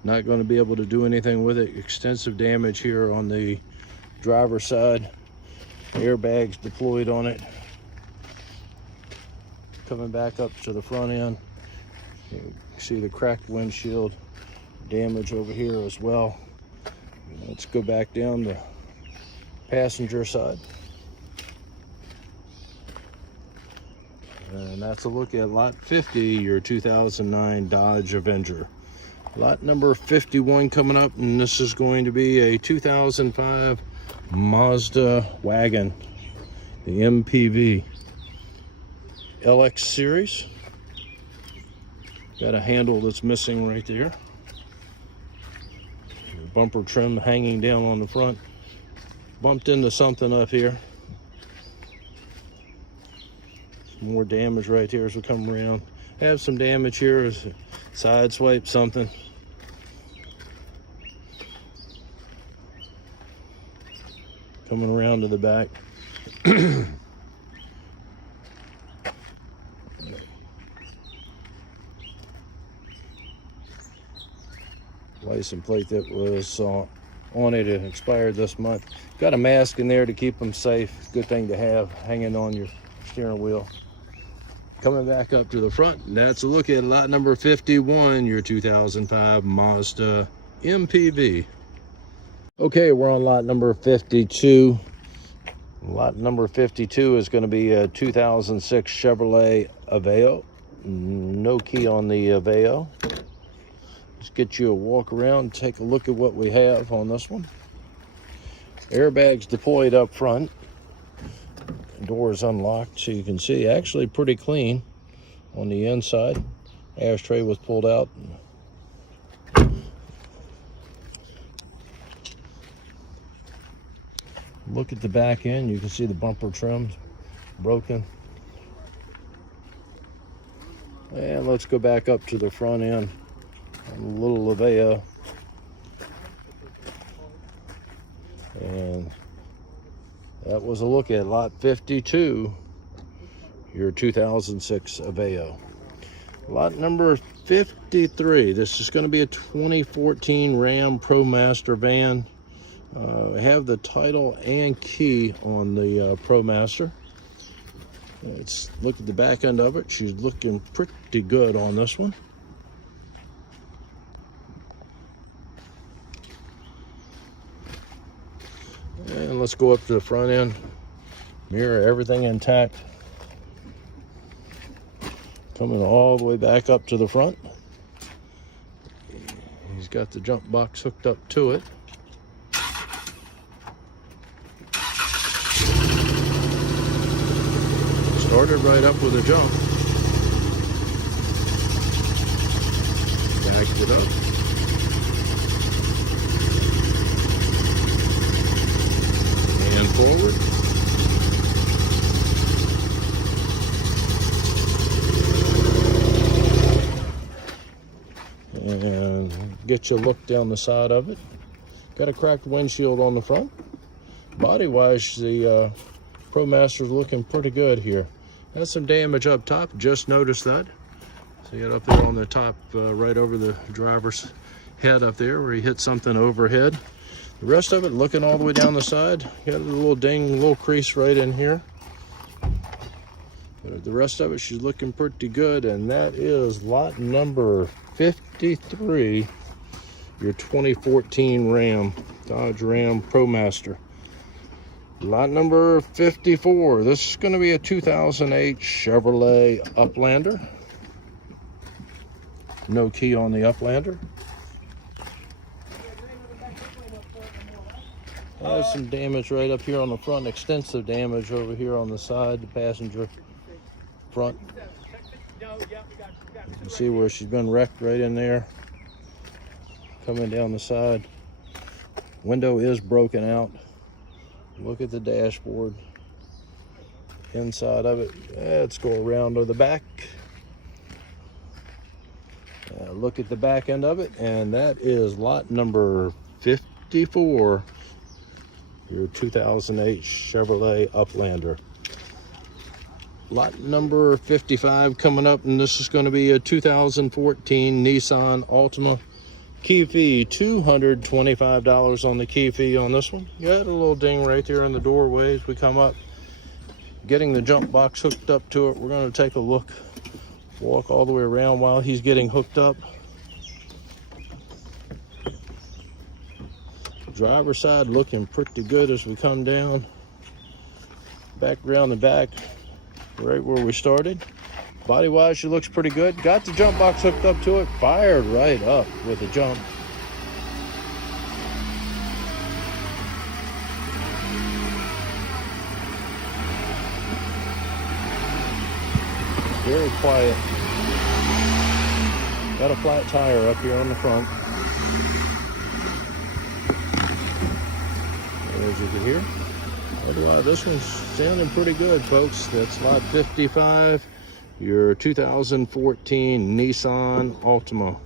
not going to be able to do anything with it. Extensive damage here on the driver's side. Airbags deployed on it. Coming back up to the front end, you see the cracked windshield, damage over here as well. Let's go back down the passenger side. And that's a look at lot 50, your 2009 Dodge Avenger. Lot number 51 coming up, and this is going to be a 2005 Mazda wagon, the MPV LX series. Got a handle that's missing right there. Bumper trim hanging down on the front. Bumped into something up here. More damage right here as we come around. Have some damage here as a side swipe something. Coming around to the back. License plate that was on it expired this month. Got a mask in there to keep them safe. Good thing to have hanging on your steering wheel. Coming back up to the front, that's a look at lot number 51, your 2005 Mazda MPV. Okay, we're on lot number 52. Lot number 52 is going to be a 2006 Chevrolet Aveo. No key on the Aveo. Let's get you a walk around, take a look at what we have on this one. Airbags deployed up front. Doors unlocked, so you can see actually pretty clean on the inside. Ashtray was pulled out. Look at the back end, you can see the bumper trim's broken. And let's go back up to the front end. A little Aveo. And that was a look at lot 52, your 2006 Aveo. Lot number 53, this is going to be a 2014 Ram ProMaster van. Have the title and key on the ProMaster. Let's look at the back end of it. She's looking pretty good on this one. And let's go up to the front end. Mirror, everything intact. Coming all the way back up to the front. He's got the jump box hooked up to it. Started right up with a jump. Backed it up. And forward. And get you a look down the side of it. Got a cracked windshield on the front. Body wise, the ProMaster's looking pretty good here. Has some damage up top, just noticed that. So you got up there on the top, right over the driver's head up there where he hit something overhead. The rest of it looking all the way down the side. Got a little ding, little crease right in here. But the rest of it, she's looking pretty good. And that is lot number 53, your 2014 Ram, Dodge Ram ProMaster. Lot number 54, this is going to be a 2008 Chevrolet Uplander. No key on the Uplander. There's some damage right up here on the front, extensive damage over here on the side, the passenger front. You can see where she's been wrecked right in there. Coming down the side. Window is broken out. Look at the dashboard. Inside of it. Let's go around to the back. Look at the back end of it, and that is lot number 54, your 2008 Chevrolet Uplander. Lot number 55 coming up, and this is going to be a 2014 Nissan Altima. Key fee $225 on the key fee on this one. You got a little ding right there in the doorway as we come up. Getting the jump box hooked up to it. We're going to take a look, walk all the way around while he's getting hooked up. Driver's side looking pretty good as we come down. Back around the back, right where we started. Body wise, she looks pretty good. Got the jump box hooked up to it, fired right up with a jump. Very quiet. Got a flat tire up here on the front. As you can hear. Otherwise, this one's sounding pretty good, folks. That's lot 55, your 2014 Nissan Altima.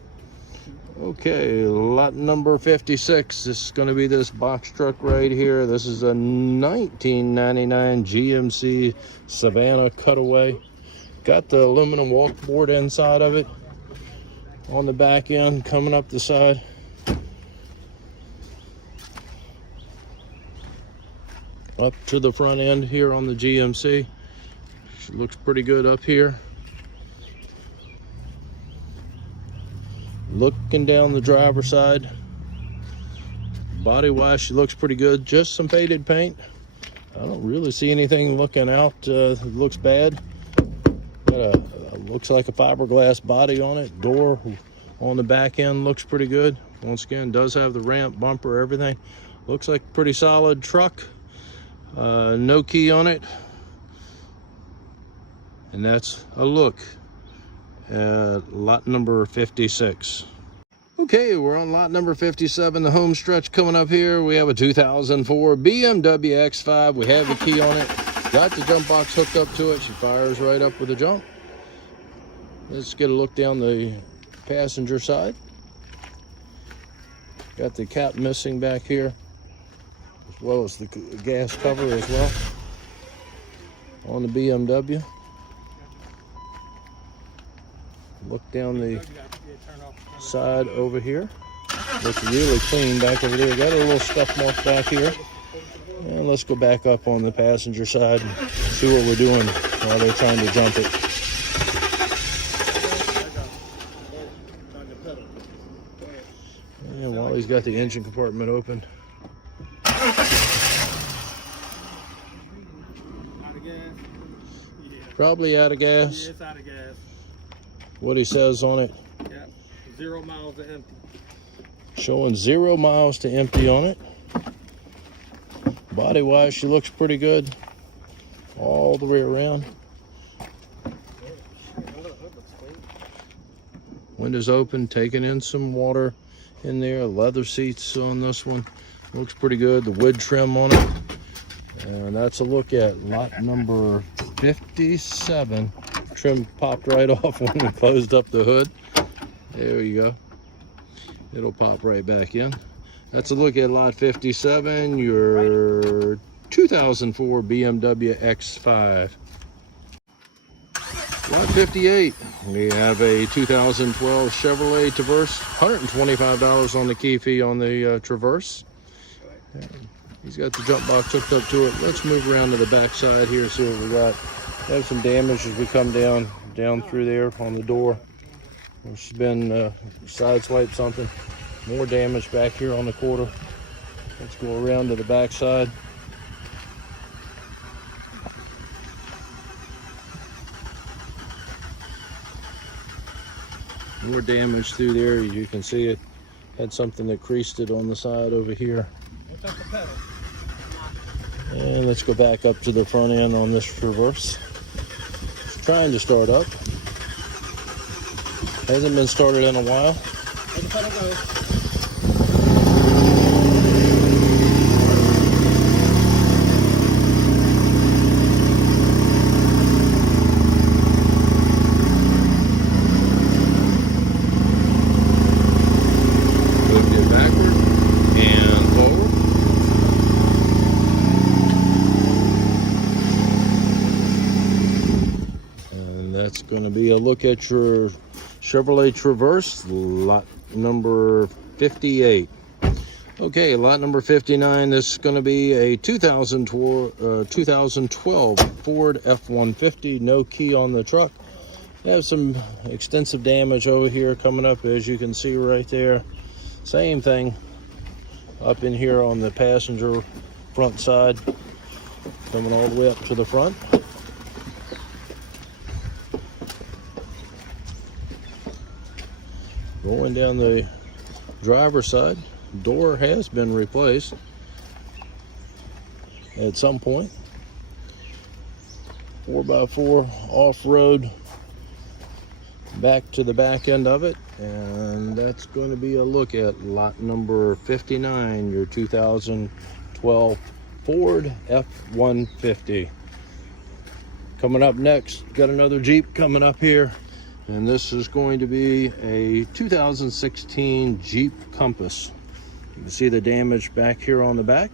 Okay, lot number 56. This is going to be this box truck right here. This is a 1999 GMC Savannah Cutaway. Got the aluminum walkboard inside of it. On the back end, coming up the side. Up to the front end here on the GMC. She looks pretty good up here. Looking down the driver's side. Body wise, she looks pretty good. Just some faded paint. I don't really see anything looking out looks bad. Got a looks like a fiberglass body on it. Door on the back end looks pretty good. Once again, does have the ramp, bumper, everything. Looks like a pretty solid truck. No key on it. And that's a look at lot number 56. Okay, we're on lot number 57, the home stretch coming up here. We have a 2004 BMW X5. We have the key on it. Got the jump box hooked up to it. She fires right up with a jump. Let's get a look down the passenger side. Got the cap missing back here, as well as the gas cover as well on the BMW. Look down the side over here. Looks really clean back over there. Got a little scuff mark back here. And let's go back up on the passenger side and see what we're doing while they're trying to jump it. And while he's got the engine compartment open. Probably out of gas. Yeah, it's out of gas. What he says on it. Yeah, 0 miles to empty. Showing 0 miles to empty on it. Body wise, she looks pretty good all the way around. Windows open, taking in some water in there. Leather seats on this one. Looks pretty good. The wood trim on it. And that's a look at lot number 57. Trim popped right off when we closed up the hood. There you go. It'll pop right back in. That's a look at lot 57, your 2004 BMW X5. Lot 58, we have a 2012 Chevrolet Traverse. $125 on the key fee on the Traverse. He's got the jump box hooked up to it. Let's move around to the back side here, see what we got. Have some damage as we come down through there on the door. There's been sideswiped something. More damage back here on the quarter. Let's go around to the back side. More damage through there. You can see it had something that creased it on the side over here. And let's go back up to the front end on this Traverse. It's trying to start up. Hasn't been started in a while. Let the pedal go. going to be a look at your Chevrolet Traverse, lot number 58. Okay, lot number 59, this is going to be a 2012 Ford F-150, no key on the truck. Have some extensive damage over here coming up, as you can see right there. Same thing up in here on the passenger front side, coming all the way up to the front. Going down the driver's side, door has been replaced at some point. 4x4 off-road back to the back end of it, and that's going to be a look at lot number 59, your 2012 Ford F-150. Coming up next, got another Jeep coming up here, and this is going to be a 2016 Jeep Compass. You can see the damage back here on the back.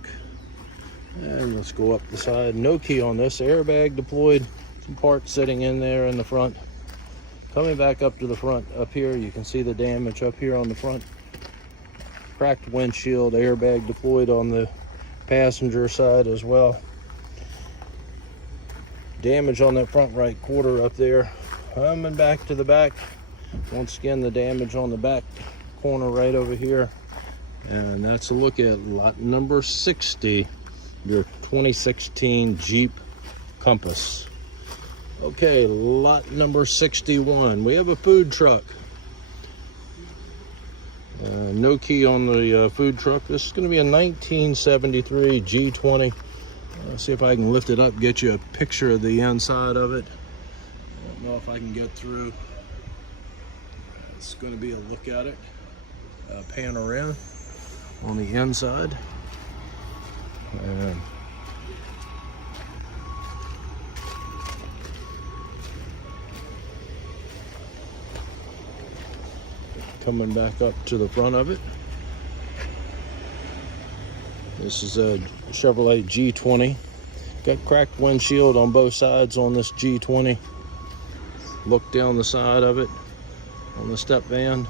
And let's go up the side. No key on this. Airbag deployed. Some parts sitting in there in the front. Coming back up to the front up here, you can see the damage up here on the front. Cracked windshield. Airbag deployed on the passenger side as well. Damage on that front right quarter up there. Coming back to the back. Once again, the damage on the back corner right over here. And that's a look at lot number 60, your 2016 Jeep Compass. Okay, lot number 61. We have a food truck. No key on the food truck. This is going to be a 1973 G20. Let's see if I can lift it up, get you a picture of the inside of it. I don't know if I can get through. It's going to be a look at it. Pan around on the inside. And coming back up to the front of it. This is a Chevrolet G20. Got cracked windshield on both sides on this G20. Look down the side of it on the step van.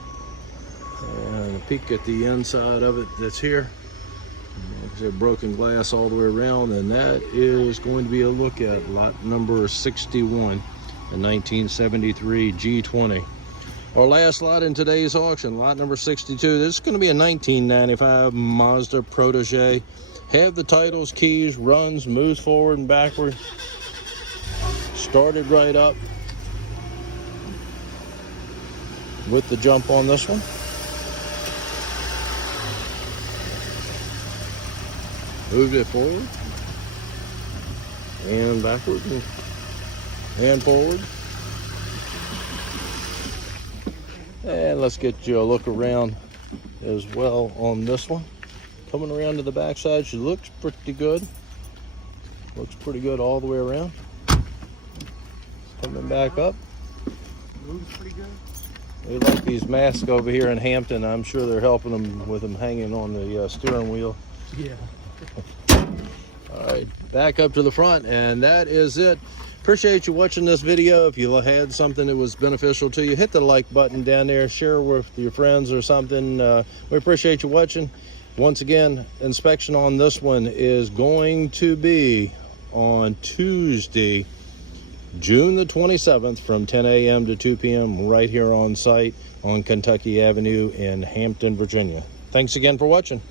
And a peek at the inside of it that's here. There's broken glass all the way around, and that is going to be a look at lot number 61, a 1973 G20. Our last lot in today's auction, lot number 62. This is going to be a 1995 Mazda Protege. Have the titles, keys, runs, moves forward and backward. Started right up with the jump on this one. Moved it forward and backward and forward. And let's get you a look around as well on this one. Coming around to the backside, she looks pretty good. Looks pretty good all the way around. Coming back up. Moves pretty good. They like these masks over here in Hampton. I'm sure they're helping them with them hanging on the steering wheel. Yeah. All right, back up to the front, and that is it. Appreciate you watching this video. If you had something that was beneficial to you, hit the like button down there, share with your friends or something. We appreciate you watching. Once again, inspection on this one is going to be on Tuesday, June the 27th from 10 a.m. to 2 p.m. right here on site on Kentucky Avenue in Hampton, Virginia. Thanks again for watching.